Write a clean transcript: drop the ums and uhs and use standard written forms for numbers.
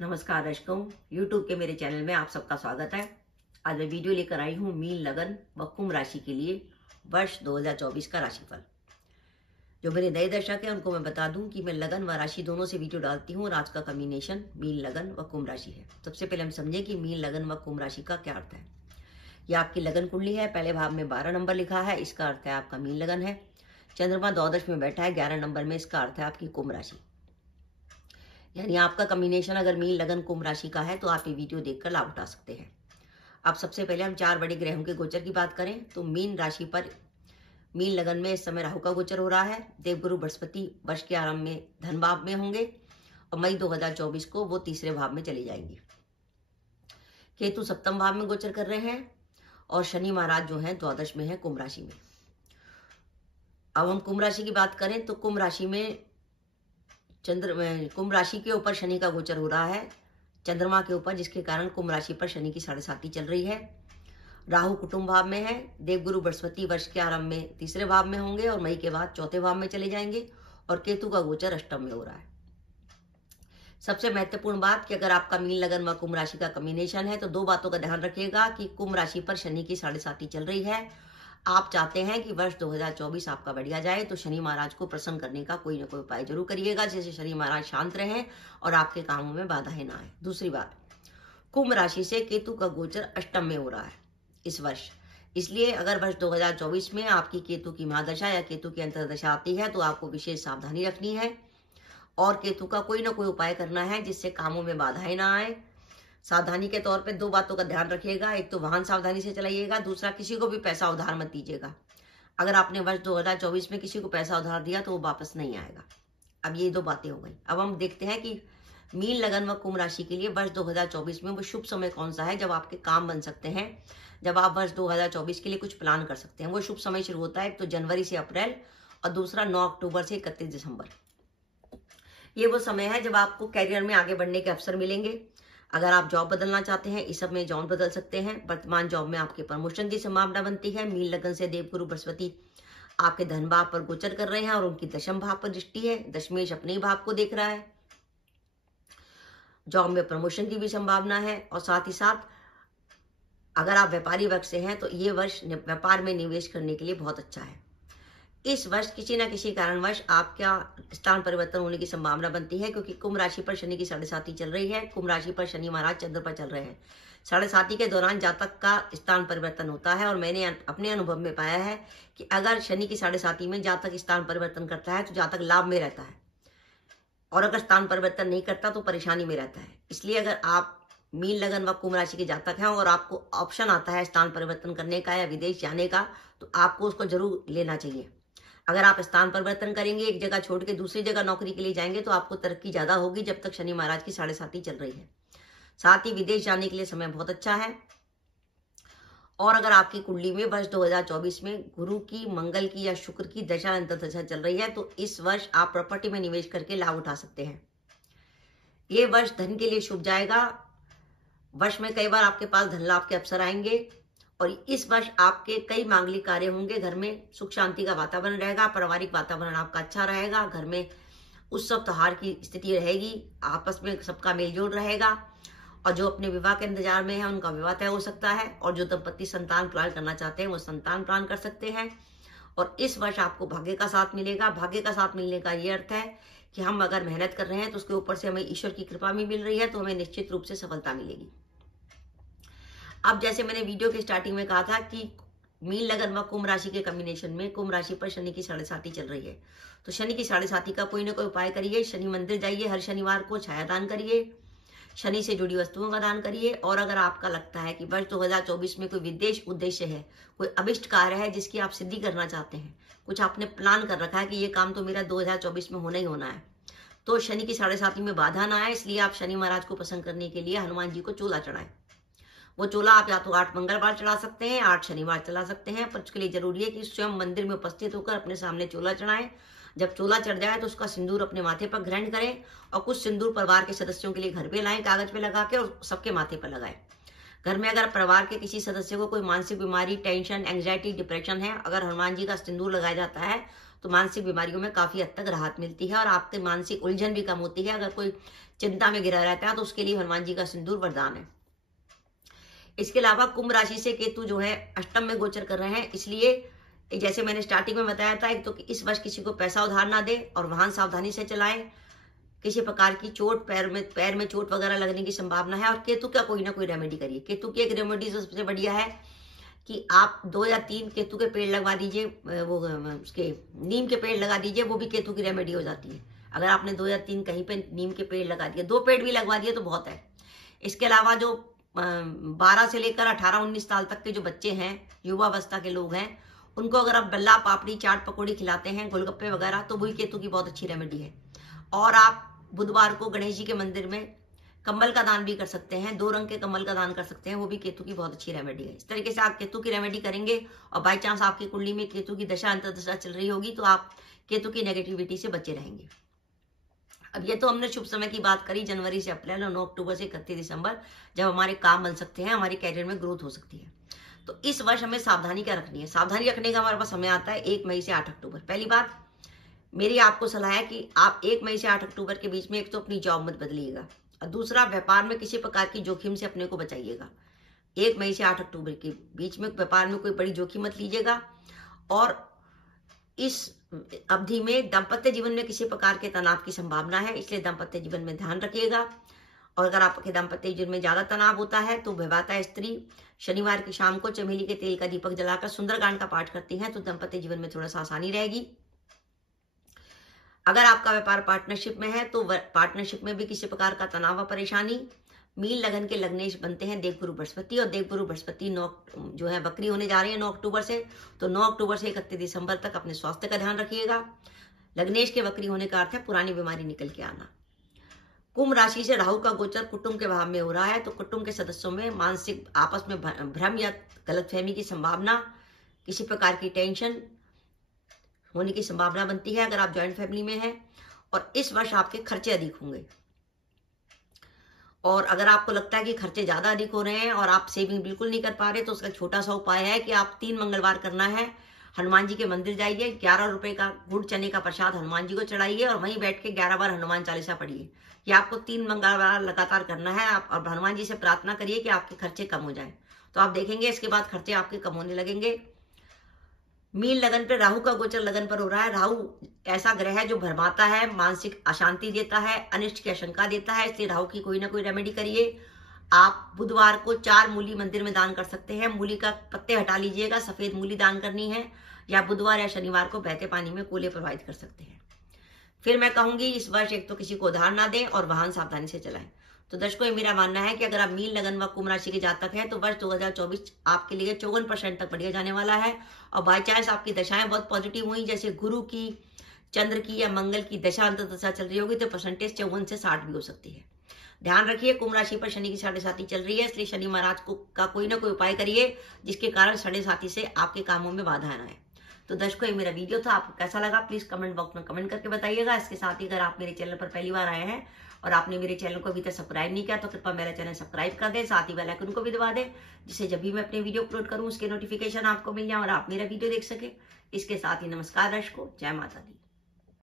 नमस्कार दर्शकों, YouTube के मेरे चैनल में आप सबका स्वागत है। आज मैं वीडियो लेकर आई हूँ मीन लगन व कुंभ राशि के लिए वर्ष 2024 का राशिफल। जो मेरे नए दर्शक हैं उनको मैं बता दूं कि मैं लगन व राशि दोनों से वीडियो डालती हूँ और आज का कॉम्बिनेशन मीन लगन व कुंभ राशि है। सबसे पहले हम समझें कि मीन लगन व कुंभ राशि का क्या अर्थ है। यह आपकी लगन कुंडली है। पहले भाव में 12 नंबर लिखा है, इसका अर्थ है आपका मीन लगन है। चंद्रमा द्वादश में बैठा है 11 नंबर में, इसका अर्थ है आपकी कुंभ राशि। यानी आपका कॉम्बिनेशन अगर मीन लगन कुंभ राशि का है तो आप ये वीडियो देखकर लाभ उठा सकते हैं। अब सबसे पहले हम 4 बड़े ग्रहों के गोचर की बात करें तो मीन राशि पर मीन लगन में इस समय राहु का गोचर हो रहा है। देवगुरु बृहस्पति वर्ष के आरंभ में धन भाव में होंगे और मई 2024 को वो तीसरे भाव में चले जाएंगे। केतु सप्तम भाव में गोचर कर रहे हैं और शनि महाराज जो है द्वादश में है कुंभ राशि में। अब हम कुंभ राशि की बात करें तो कुंभ राशि में कुंभ राशि के ऊपर शनि का गोचर हो रहा है चंद्रमा के ऊपर, जिसके कारण कुंभ राशि पर शनि की 7.5 चल रही है। राहु कुटुंब भाव में है। देवगुरु बृहस्पति वर्ष के आरंभ में तीसरे भाव में होंगे और मई के बाद चौथे भाव में चले जाएंगे और केतु का गोचर अष्टम में हो रहा है। सबसे महत्वपूर्ण बात कि अगर आपका मीन लगन व कुंभ राशि का कॉम्बिनेशन है तो 2 बातों का ध्यान रखिएगा कि कुंभ राशि पर शनि की 7.5 चल रही है। आप चाहते हैं कि वर्ष 2024 आपका बढ़िया जाए तो शनि महाराज को प्रसन्न करने का कोई ना कोई उपाय जरूर करिएगा, जिससे शनि महाराज शांत रहें और आपके कामों में बाधाएं ना आए। दूसरी बात, कुंभ राशि से केतु का गोचर अष्टम में हो रहा है इस वर्ष, इसलिए अगर वर्ष 2024 में आपकी केतु की महादशा या केतु की अंतर्दशा आती है तो आपको विशेष सावधानी रखनी है और केतु का कोई ना कोई उपाय करना है जिससे कामों में बाधाएं ना आए। सावधानी के तौर पे 2 बातों का ध्यान रखिएगा। एक तो वाहन सावधानी से चलाइएगा, दूसरा किसी को भी पैसा उधार मत दीजिएगा। अगर आपने वर्ष 2024 में किसी को पैसा उधार दिया तो वो वापस नहीं आएगा। अब ये 2 बातें हो गई। अब हम देखते हैं कि मीन लगन व कुंभ राशि के लिए वर्ष 2024 में वो शुभ समय कौन सा है जब आपके काम बन सकते हैं, जब आप वर्ष 2024 के लिए कुछ प्लान कर सकते हैं। वो शुभ समय शुरू होता है एक तो जनवरी से अप्रैल और दूसरा 9 अक्टूबर से 31 दिसंबर। ये वो समय है जब आपको कैरियर में आगे बढ़ने के अवसर मिलेंगे। अगर आप जॉब बदलना चाहते हैं इस समय जॉब बदल सकते हैं। वर्तमान जॉब में आपके प्रमोशन की संभावना बनती है। मीन लगन से देवगुरु बृहस्पति आपके धन भाव पर गोचर कर रहे हैं और उनकी दशम भाव पर दृष्टि है। दशमेश अपने ही भाव को देख रहा है। जॉब में प्रमोशन की भी संभावना है और साथ ही साथ अगर आप व्यापारी वर्ग से हैं तो ये वर्ष व्यापार में निवेश करने के लिए बहुत अच्छा है। इस वर्ष किसी न किसी कारणवश आपका स्थान परिवर्तन होने की संभावना बनती है, क्योंकि कुंभ राशि पर शनि की 7.5 चल रही है। कुंभ राशि पर शनि महाराज चंद्र पर चल रहे हैं। 7.5 के दौरान जातक का स्थान परिवर्तन होता है और मैंने अपने अनुभव में पाया है कि अगर शनि की 7.5 में जातक स्थान परिवर्तन करता है तो जातक लाभ में रहता है और अगर स्थान परिवर्तन नहीं करता तो परेशानी में रहता है। इसलिए अगर आप मीन लगन व कुंभ राशि के जातक हैं और आपको ऑप्शन आता है स्थान परिवर्तन करने का या विदेश जाने का तो आपको उसको जरूर लेना चाहिए। अगर आप स्थान परिवर्तन करेंगे, एक जगह छोड़ के दूसरी जगह नौकरी के लिए जाएंगे तो आपको तरक्की ज्यादा होगी जब तक शनि महाराज की 7.5 चल रही है। साथ ही विदेश जाने के लिए समय बहुत अच्छा है। और अगर आपकी कुंडली में वर्ष 2024 में गुरु की, मंगल की या शुक्र की दशा अंतर्दशा चल रही है तो इस वर्ष आप प्रॉपर्टी में निवेश करके लाभ उठा सकते हैं। ये वर्ष धन के लिए शुभ जाएगा। वर्ष में कई बार आपके पास धन लाभ के अवसर आएंगे और इस वर्ष आपके कई मांगलिक कार्य होंगे। घर में सुख शांति का वातावरण रहेगा। पारिवारिक वातावरण आपका अच्छा रहेगा। घर में उत्सव त्योहार की स्थिति रहेगी। आपस में सबका मेलजोल रहेगा और जो अपने विवाह के इंतजार में है उनका विवाह तय हो सकता है और जो दंपत्ति संतान प्लान करना चाहते हैं वो संतान प्लान कर सकते हैं। और इस वर्ष आपको भाग्य का साथ मिलेगा। भाग्य का साथ मिलने का ये अर्थ है कि हम अगर मेहनत कर रहे हैं तो उसके ऊपर से हमें ईश्वर की कृपा भी मिल रही है तो हमें निश्चित रूप से सफलता मिलेगी। अब जैसे मैंने वीडियो के स्टार्टिंग में कहा था कि मीन लगन व कुंभ राशि के कॉम्बिनेशन में कुंभ राशि पर शनि की 7.5 चल रही है तो शनि की 7.5 का कोई ना कोई उपाय करिए। शनि मंदिर जाइए, हर शनिवार को छाया दान करिए, शनि से जुड़ी वस्तुओं का दान करिए। और अगर आपका लगता है कि वर्ष 2024 में कोई विदेश उद्देश्य है, कोई अभिष्ट कार्य है जिसकी आप सिद्धि करना चाहते हैं, कुछ आपने प्लान कर रखा है कि ये काम तो मेरा 2024 में होना ही होना है, तो शनि की 7.5 में बाधा ना आए इसलिए आप शनि महाराज को प्रसन्न करने के लिए हनुमान जी को चोला चढ़ाएं। वो चोला आप या तो 8 मंगलवार चढ़ा सकते हैं, 8 शनिवार चला सकते हैं, पर उसके लिए जरूरी है कि स्वयं मंदिर में उपस्थित होकर अपने सामने चोला चढ़ाएं। जब चोला चढ़ जाए तो उसका सिंदूर अपने माथे पर ग्रहण करें और कुछ सिंदूर परिवार के सदस्यों के लिए घर पे लाएं, कागज पे लगा के और सबके माथे पर लगाएं। घर में अगर परिवार के किसी सदस्य को कोई मानसिक बीमारी, टेंशन, एंग्जाइटी, डिप्रेशन है, अगर हनुमान जी का सिंदूर लगाया जाता है तो मानसिक बीमारियों में काफी हद तक राहत मिलती है और आपकी मानसिक उलझन भी कम होती है। अगर कोई चिंता में घिरा रहता है तो उसके लिए हनुमान जी का सिंदूर वरदान है। इसके अलावा कुंभ राशि से केतु जो है अष्टम में गोचर कर रहे हैं, इसलिए जैसे मैंने स्टार्टिंग में बताया था, एक तो इस वर्ष किसी को पैसा उधार ना दे और वाहन सावधानी से चलाएं। किसी प्रकार की चोट, पैर में चोट वगैरह लगने की संभावना है। और केतु का कोई ना कोई रेमेडी करिए। केतु की एक रेमेडी सबसे बढ़िया है कि आप 2 या 3 केतु के पेड़ लगवा दीजिए, वो उसके नीम के पेड़ लगा दीजिए, वो भी केतु की रेमेडी हो जाती है। अगर आपने 2 या 3 कहीं पे नीम के पेड़ लगा दिए, 2 पेड़ भी लगवा दिए तो बहुत है। इसके अलावा जो 12 से लेकर 18-19 साल तक के जो बच्चे हैं, युवा अवस्था के लोग हैं, उनको अगर आप बल्ला, पापड़ी, चाट, पकौड़ी खिलाते हैं, गोलगप्पे वगैरह, तो वही केतु की बहुत अच्छी रेमेडी है। और आप बुधवार को गणेश जी के मंदिर में कम्बल का दान भी कर सकते हैं, 2 रंग के कम्बल का दान कर सकते हैं, वो भी केतु की बहुत अच्छी रेमेडी है। इस तरीके से आप केतु की रेमेडी करेंगे और बाई चांस आपकी कुंडली में केतु की दशा अंतर्दशा चल रही होगी तो आप केतु की नेगेटिविटी से बचे रहेंगे। अब ये तो हमने शुभ समय की बात करी, जनवरी से अप्रैल और 9 अक्टूबर से 31 दिसंबर, जब हमारे काम बन सकते हैं, हमारे कैरियर में ग्रोथ हो सकती है। तो इस वर्ष हमें सावधानी क्या रखनी है? सावधानी रखने का हमारे पास समय आता है 1 मई से 8 अक्टूबर। पहली बात मेरी आपको सलाह है कि आप 1 मई से 8 अक्टूबर के बीच में एक तो अपनी जॉब मत बदलिएगा और दूसरा व्यापार में किसी प्रकार की जोखिम से अपने को बचाइएगा। 1 मई से 8 अक्टूबर के बीच में व्यापार में कोई बड़ी जोखिम मत लीजिएगा। और इस अवधि में दाम्पत्य जीवन में किसी प्रकार के तनाव की संभावना है, इसलिए दाम्पत्य जीवन में ध्यान रखिएगा। और अगर आपके दाम्पत्य जीवन में ज्यादा तनाव होता है तो विवाहिता स्त्री शनिवार की शाम को चमेली के तेल का दीपक जलाकर सुंदरकांड का पाठ करती हैं तो दाम्पत्य जीवन में थोड़ा सा आसानी रहेगी। अगर आपका व्यापार पार्टनरशिप में है तो पार्टनरशिप में भी किसी प्रकार का तनाव व परेशानी, मीन लगन के लग्नेश बनते हैं देवगुरु बृहस्पति, और देवगुरु बृहस्पति 9 जो है वक्री होने जा रहे हैं 9 अक्टूबर से। तो 9 अक्टूबर से 31 दिसंबर तक अपने स्वास्थ्य का ध्यान रखिएगा। लग्नेश के वक्री होने का अर्थ है पुरानी बीमारी निकल के आना। कुंभ राशि से राहु का गोचर कुटुंब के भाव में हो रहा है, तो कुटुंब के सदस्यों में मानसिक आपस में भ्रम या गलतफहमी की संभावना, किसी प्रकार की टेंशन होने की संभावना बनती है अगर आप ज्वाइंट फैमिली में हैं। और इस वर्ष आपके खर्चे अधिक होंगे। और अगर आपको लगता है कि खर्चे ज्यादा अधिक हो रहे हैं और आप सेविंग बिल्कुल नहीं कर पा रहे, तो उसका छोटा सा उपाय है कि आप 3 मंगलवार करना है, हनुमान जी के मंदिर जाइए, 11 रुपए का गुड़ चने का प्रसाद हनुमान जी को चढ़ाइए और वहीं बैठ के 11 बार हनुमान चालीसा पढ़िए। ये आपको 3 मंगलवार लगातार करना है। आप और हनुमान जी से प्रार्थना करिए कि आपके खर्चे कम हो जाएं, तो आप देखेंगे इसके बाद खर्चे आपके कम होने लगेंगे। मीन लगन पे राहु का गोचर लगन पर हो रहा है। राहु ऐसा ग्रह है जो भरमाता है, मानसिक अशांति देता है, अनिष्ट की आशंका देता है, इसलिए राहु की कोई ना कोई रेमेडी करिए। आप बुधवार को 4 मूली मंदिर में दान कर सकते हैं। मूली का पत्ते हटा लीजिएगा, सफेद मूली दान करनी है, या बुधवार या शनिवार को बहते पानी में कोले प्रवाहित कर सकते हैं। फिर मैं कहूंगी इस वर्ष एक तो किसी को उधार ना दें और वाहन सावधानी से चलाएं। तो दर्शकों, मेरा मानना है कि अगर आप मीन लगन व कुंभ राशि के जातक हैं तो वर्ष 2024 आपके लिए 54% तक बढ़िया जाने वाला है। और बाई चांस आपकी दशाएं बहुत पॉजिटिव हुई, जैसे गुरु की, चंद्र की या मंगल की दशा अंतर्दशा चल रही होगी, तो परसेंटेज 54 से 60 भी हो सकती है। ध्यान रखिए, कुंभ राशि पर शनि की 7.5 चल रही है, इसलिए शनि महाराज का कोई ना कोई उपाय करिए जिसके कारण 7.5 से आपके कामों में बाधा ना आए। तो दर्शकों, ये मेरा वीडियो था, आपको कैसा लगा प्लीज कमेंट बॉक्स में कमेंट करके बताइएगा। इसके साथ ही अगर आप मेरे चैनल पर पहली बार आए हैं और आपने मेरे चैनल को अभी तक सब्सक्राइब नहीं किया तो कृपया मेरा चैनल सब्सक्राइब कर दें, साथ ही बेल आइकन को भी दबा दें, जिससे जब भी मैं अपने वीडियो अपलोड करूं उसके नोटिफिकेशन आपको मिल जाए और आप मेरा वीडियो देख सके। इसके साथ ही नमस्कार दर्शकों, जय माता दी।